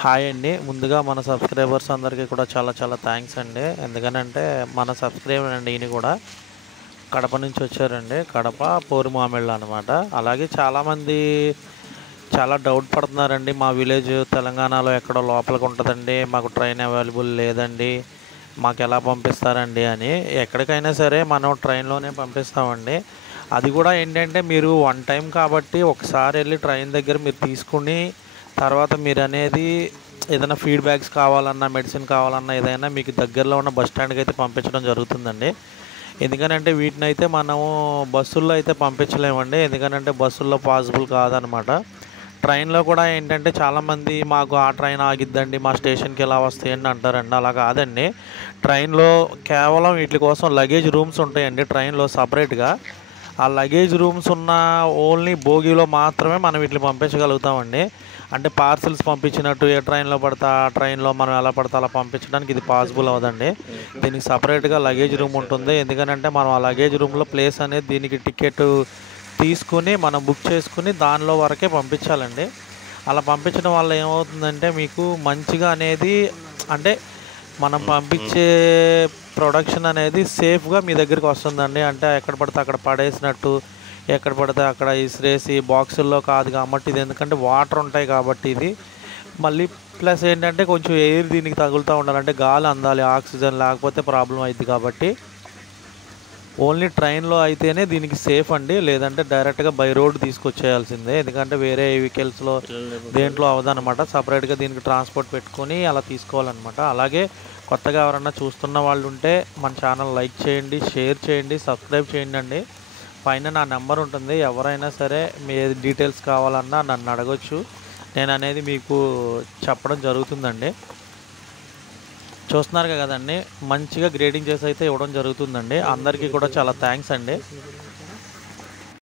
Hi అండి. ముందుగా మన సబ్స్క్రైబర్స్ అందరికీ కూడా చాలా చాలా థ్యాంక్స్ అండి. ఎందుకనంటే మన సబ్స్క్రైబర్ అండి ఈయన కూడా కడప నుంచి వచ్చారండి. కడప పోరుమామిళ్ళ అనమాట. అలాగే చాలామంది చాలా డౌట్ పడుతున్నారండి. మా విలేజ్ తెలంగాణలో ఎక్కడో లోపలికి ఉంటుందండి, మాకు ట్రైన్ అవైలబుల్ లేదండి, మాకు ఎలా పంపిస్తారండి అని. ఎక్కడికైనా సరే మనం ట్రైన్లోనే పంపిస్తామండి. అది కూడా ఏంటంటే మీరు వన్ టైం కాబట్టి ఒకసారి వెళ్ళి ట్రైన్ దగ్గర మీరు తీసుకుని తర్వాత మీరు అనేది ఏదైనా ఫీడ్బ్యాక్స్ కావాలన్నా, మెడిసిన్ కావాలన్నా ఏదైనా మీకు దగ్గరలో ఉన్న బస్ స్టాండ్కి అయితే పంపించడం జరుగుతుందండి. ఎందుకనంటే వీటినైతే మనము బస్సుల్లో అయితే పంపించలేమండి. ఎందుకనంటే బస్సుల్లో పాసిబుల్ కాదనమాట. ట్రైన్‌లో కూడా ఏంటంటే చాలామంది మాకు ఆ ట్రైన్ ఆగిద్దండి, మా స్టేషన్‌కి ఎలా వస్తాయండి అంటారండి. అలా కాదండి. ట్రైన్‌లో కేవలం వీట్లి కోసం లగేజ్ రూమ్స్ ఉంటాయండి ట్రైన్‌లో సెపరేట్‌గా. ఆ లగేజ్ రూమ్స్ ఉన్న ఓన్లీ బోగీలో మాత్రమే మనం వీటిని పంపించగలుగుతామండి. అంటే పార్సిల్స్ పంపించినట్టు ఏ ట్రైన్‌లో పడితే ఆ ట్రైన్‌లో మనం ఎలా పడితే అలా పంపించడానికి ఇది పాసిబుల్ అవ్వదండి. దీనికి సెపరేట్‌గా లగేజ్ రూమ్ ఉంటుంది. ఎందుకనంటే మనం ఆ లగేజ్ రూమ్‌లో ప్లేస్ అనేది దీనికి టికెట్ తీసుకొని మనం బుక్ చేసుకొని దానిలో వరకే పంపించాలండి. అలా పంపించడం వల్ల ఏమవుతుందంటే మీకు మంచిగా అనేది అంటే మనం పంపించే ప్రొడక్షన్ అనేది సేఫ్‌గా మీ దగ్గరికి వస్తుందండి. అంటే ఎక్కడ పడితే అక్కడ పడేసినట్టు, ఎక్కడ పడితే అక్కడ ఇసిరేసి బాక్సుల్లో కాదు కాబట్టి ఇది ఎందుకంటే వాటర్ ఉంటాయి కాబట్టి ఇది. మళ్ళీ ప్లస్ ఏంటంటే కొంచెం ఎయిర్ దీనికి తగులుతా ఉండాలి. అంటే గాలి అందాలి. ఆక్సిజన్ లేకపోతే ప్రాబ్లమ్ అయిద్ది కాబట్టి ఓన్లీ ట్రైన్‌లో అయితేనే దీనికి సేఫ్ అండి. లేదంటే డైరెక్ట్‌గా బై రోడ్ తీసుకొచ్చేయాల్సిందే. ఎందుకంటే వేరే వెహికల్స్‌లో దేంట్లో అవ్వదనమాట. సెపరేట్‌గా దీనికి ట్రాన్స్‌పోర్ట్ పెట్టుకొని అలా తీసుకోవాలనమాట. అలాగే కొత్తగా ఎవరన్నా చూస్తున్న వాళ్ళుంటే మన ఛానల్ లైక్ చేయండి, షేర్ చేయండి, సబ్స్క్రైబ్ చేయండండి. పైన నా నెంబర్ ఉంటుంది. ఎవరైనా సరే మీ డీటెయిల్స్ కావాలన్నా నన్ను అడగొచ్చు. నేననేది మీకు చెప్పడం జరుగుతుందండి. చూస్తున్నారు కదండీ! మంచిగా గ్రేడింగ్ చేసి అయితే ఇవ్వడం జరుగుతుందండి. అందరికీ కూడా చాలా థ్యాంక్స్ అండి.